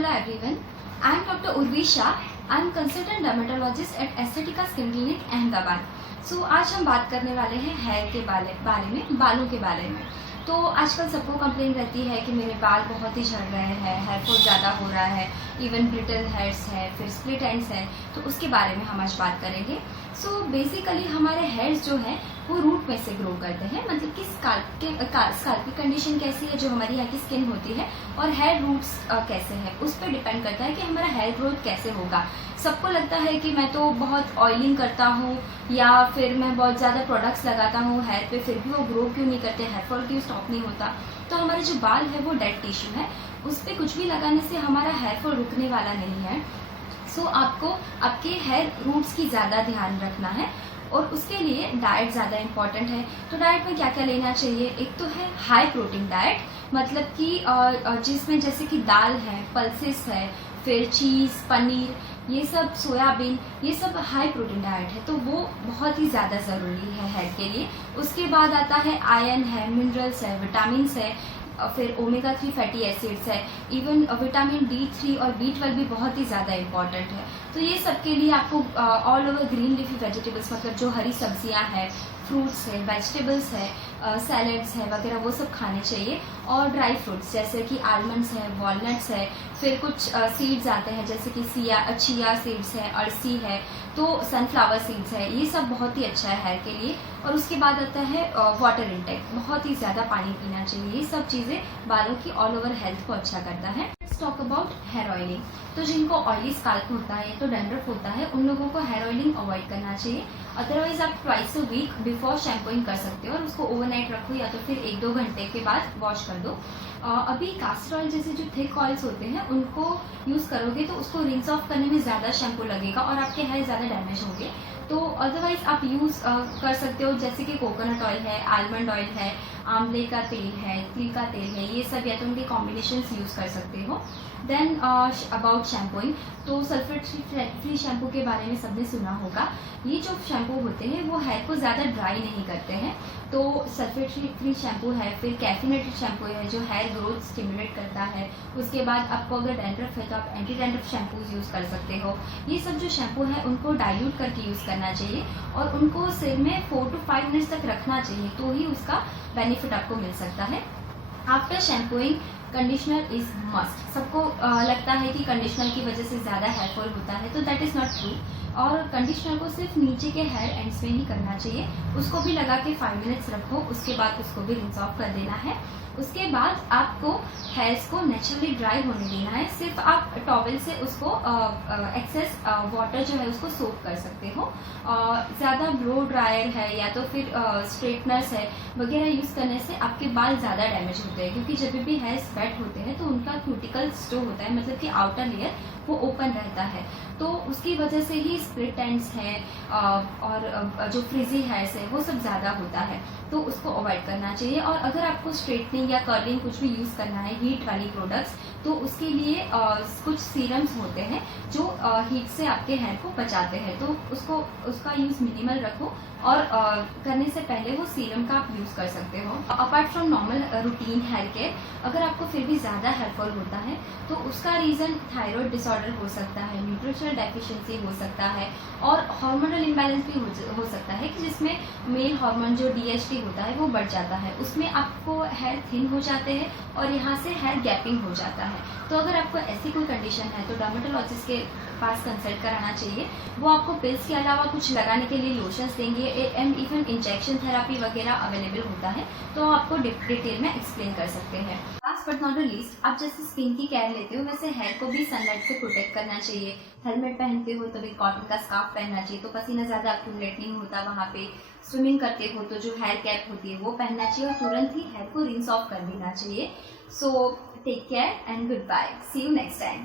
Hello everyone, I am Dr. Urvi Shah. I am consultant dermatologist at Aesthetica Skin Clinic, Ahmedabad. So आज हम बात करने वाले हैं हेयर के बारे में, बालों के बारे में. तो आजकल सबको कंप्लेन रहती है कि मेरे बाल बहुत ही झड़ रहे हैं, हेयर फॉल ज़्यादा हो रहा है, इवन ब्रिटल हेयर्स है, फिर स्प्लिट एंड्स है. तो उसके बारे में हम आज बात करेंगे. सो बेसिकली हमारे हेयर्स जो है वो रूट में से ग्रो करते हैं. मतलब कि स्काल्प की कंडीशन कैसी है, जो हमारी यहाँ की स्किन होती है, और हेयर रूट्स कैसे हैं, उस पर डिपेंड करता है कि हमारा हेयर ग्रोथ कैसे होगा. सबको लगता है कि मैं तो बहुत ऑयलिंग करता हूँ या फिर मैं बहुत ज़्यादा प्रोडक्ट्स लगाता हूँ हेयर पे, फिर भी वो ग्रो क्यों नहीं करते, हेयर फॉल क्यों स्टॉप नहीं होता. तो हमारे जो बाल है वो डेड टिश्यू है, उस पर कुछ भी लगाने से हमारा हेयर फॉल रुकने वाला नहीं है. सो आपको आपके हेयर रूट्स की ज़्यादा ध्यान रखना है और उसके लिए डाइट ज़्यादा इम्पॉर्टेंट है. तो डाइट में क्या क्या लेना चाहिए. एक तो है हाई प्रोटीन डाइट, मतलब कि जिसमें जैसे कि दाल है, पल्सेस है, फिर चीज़, पनीर, ये सब, सोयाबीन, ये सब हाई प्रोटीन डाइट है. तो वो बहुत ही ज़्यादा ज़रूरी है हेयर के लिए. उसके बाद आता है आयरन है, मिनरल्स है, विटामिन्स है, फिर ओमेगा 3 फैटी एसिड्स है, इवन विटामिन D3 और B12 भी बहुत ही ज़्यादा इम्पॉर्टेंट है. तो ये सब के लिए आपको all over green leafy vegetables, मतलब जो हरी सब्जियां हैं, फ्रूट्स है, वेजिटेबल्स है, सैलड्स है वगैरह, वो सब खाने चाहिए. और ड्राई फ्रूट्स जैसे कि आलमंड्स है, वॉलनट्स है, फिर कुछ सीड्स आते हैं जैसे कि चिया सीड्स है, अरसी है, तो सनफ्लावर सीड्स है. ये सब बहुत ही अच्छा है हेयर के लिए. और उसके बाद आता है वाटर इंटेक, बहुत ही ज़्यादा पानी पीना चाहिए. ये सब चीज़ें बालों की ऑल ओवर हेल्थ को अच्छा करता है. Let's talk about hair oiling. तो जिनको ऑयली स्काल्प होता है तो डैंड्रफ होता है, उन लोगों को हेयर ऑयलिंग अवॉइड करना चाहिए. अदरवाइज आप twice a week before shampooing कर सकते हो और उसको ओवरनाइट रखो या तो फिर 1-2 घंटे के बाद वॉश कर दो. अभी कास्टर ऑयल जैसे जो थिक ऑयल्स होते हैं उनको यूज़ करोगे तो उसको रिंस ऑफ करने में ज़्यादा शैम्पू लगेगा और आपके हेयर ज़्यादा डैमेज होंगे. तो अदरवाइज आप यूज़ कर सकते हो जैसे कि कोकोनट ऑयल है, आलमंड ऑयल है, आंवले का तेल है, तिल का तेल है, ये सब या तो उनके कॉम्बिनेशन यूज़ कर सकते हो. देन अबाउट शैम्पूइंग, तो सल्फेट फ्री शैम्पू के बारे में सबने सुना होगा. ये जो शैम्पू होते हैं वो हेयर को ज़्यादा ड्राई नहीं करते हैं. तो सल्फेट फ्री शैम्पू है, फिर कैफिनेटेड शैम्पू है जो हेयर ग्रोथ स्टिमुलेट करता है. उसके बाद आपको अगर डैंड्रफ है तो आप एंटी डैंड्रफ शैम्पूज यूज़ कर सकते हो. ये सब जो शैम्पू है उनको डाइल्यूट करके यूज़ करना चाहिए और उनको सिर में 4 to 5 मिनट्स तक रखना चाहिए, तो ही उसका बेनिफिट आपको मिल सकता है. After shampooing conditioner is must. सबको लगता है कि कंडीशनर की वजह से ज़्यादा हेयर फॉल होता है, तो दैट इज़ नॉट ट्रू. और कंडीशनर को सिर्फ नीचे के हेयर एंड्स में ही करना चाहिए. उसको भी लगा के 5 मिनट्स रखो, उसके बाद उसको भी रिंस ऑफ कर देना है. उसके बाद आपको हेयर्स को नेचुरली ड्राई होने देना है. सिर्फ आप टॉवेल से उसको एक्सेस वाटर जो है उसको सोक कर सकते हो. ज़्यादा ब्लो ड्रायर है या तो फिर स्ट्रेटनर्स है वगैरह यूज़ करने से आपके बाल ज़्यादा डैमेज होते हैं, क्योंकि जब भी हेयर्स वेट होते हैं तो उनका क्यूटिकल्स जो होता है, मतलब कि आउटर लेयर, वो ओपन रहता है. तो उसकी वजह से ही स्प्लिट एंड्स है और जो फ्रिजी हेयर्स है वो सब ज़्यादा होता है. तो उसको अवॉइड करना चाहिए. और अगर आपको स्ट्रेटनिंग या कर्लिंग कुछ भी यूज़ करना है, हीट वाली प्रोडक्ट्स, तो उसके लिए कुछ सीरम्स होते हैं जो हीट से आपके हेयर को बचाते हैं. तो उसका यूज़ मिनिमल रखो और करने से पहले वो सीरम का आप यूज़ कर सकते हो. Apart from normal routine hair care, अगर आपको फिर भी ज़्यादा हेयर फॉल होता है तो उसका रीज़न थायराइड डिसऑर्डर हो सकता है, न्यूट्रिशनल डेफिशिएंसी हो सकता है, और हार्मोनल इम्बैलेंस भी हो सकता है कि जिसमें मेल हार्मोन जो DHT होता है वो बढ़ जाता है. उसमें आपको हेयर थिन हो जाते हैं और यहाँ से हेयर गैपिंग हो जाता है. तो अगर आपको ऐसी कोई कंडीशन है तो डर्मेटोलॉजिस्ट के पास कंसल्ट कराना चाहिए. वो आपको पिल्स के अलावा कुछ लगाने के लिए लोशंस देंगे एंड इवन इंजेक्शन थेरापी वगैरह अवेलेबल होता है, तो आपको डिटेल में एक्सप्लेन कर सकते हैं. Last but not the least, आप जैसे स्किन की केयर लेते हो वैसे हेयर को भी सनलाइट से प्रोटेक्ट करना चाहिए. हेलमेट पहनते हो तो भी कॉटन का स्कार्फ पहनना चाहिए, तो पसीना ज़्यादा एक्यूमुलेट नहीं होता वहाँ पे. स्विमिंग करते हो तो जो हेयर कैप होती है वो पहनना चाहिए और तुरंत ही हेयर को रिंस ऑफ कर देना चाहिए. So take care and good bye. See you next time.